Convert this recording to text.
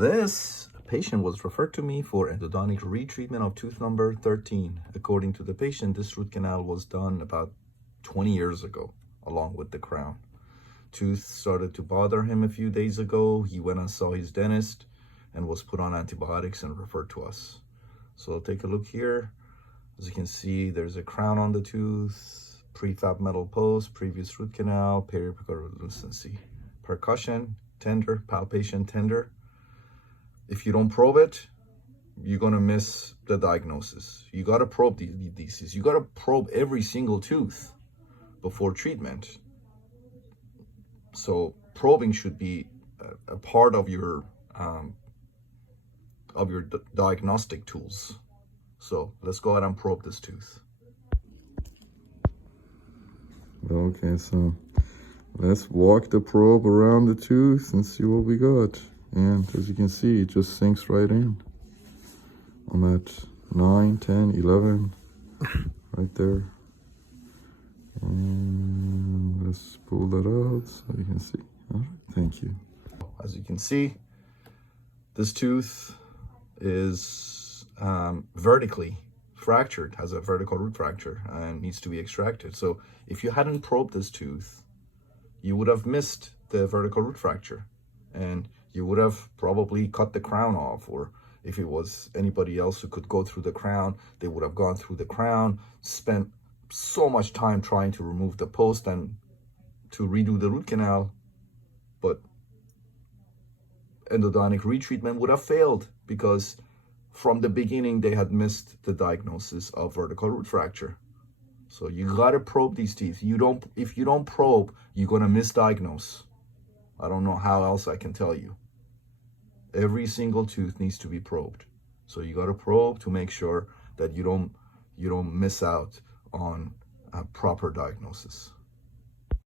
This patient was referred to me for endodontic retreatment of tooth number 13. According to the patient, this root canal was done about 20 years ago, along with the crown. Tooth started to bother him a few days ago. He went and saw his dentist and was put on antibiotics and referred to us. So take a look here. As you can see, there's a crown on the tooth, prefab metal post, previous root canal, periapical lucency. Percussion, tender, palpation, tender. If you don't probe it, you're gonna miss the diagnosis. You gotta probe these. You gotta probe every single tooth before treatment. So probing should be a part of your diagnostic tools. So let's go ahead and probe this tooth. Okay, so let's walk the probe around the tooth and see what we got. And as you can see, it just sinks right in. I'm at 9, 10, 11, right there. And let's pull that out so you can see. All right, thank you. As you can see, this tooth is vertically fractured, has a vertical root fracture and needs to be extracted. So if you hadn't probed this tooth, you would have missed the vertical root fracture and you would have probably cut the crown off, or if it was anybody else who could go through the crown, they would have gone through the crown, spent so much time trying to remove the post and to redo the root canal, but endodontic retreatment would have failed because from the beginning they had missed the diagnosis of vertical root fracture. So you gotta probe these teeth. If you don't probe, you're gonna misdiagnose. I don't know how else I can tell you. Every single tooth needs to be probed. So you gotta probe to make sure that you don't miss out on a proper diagnosis.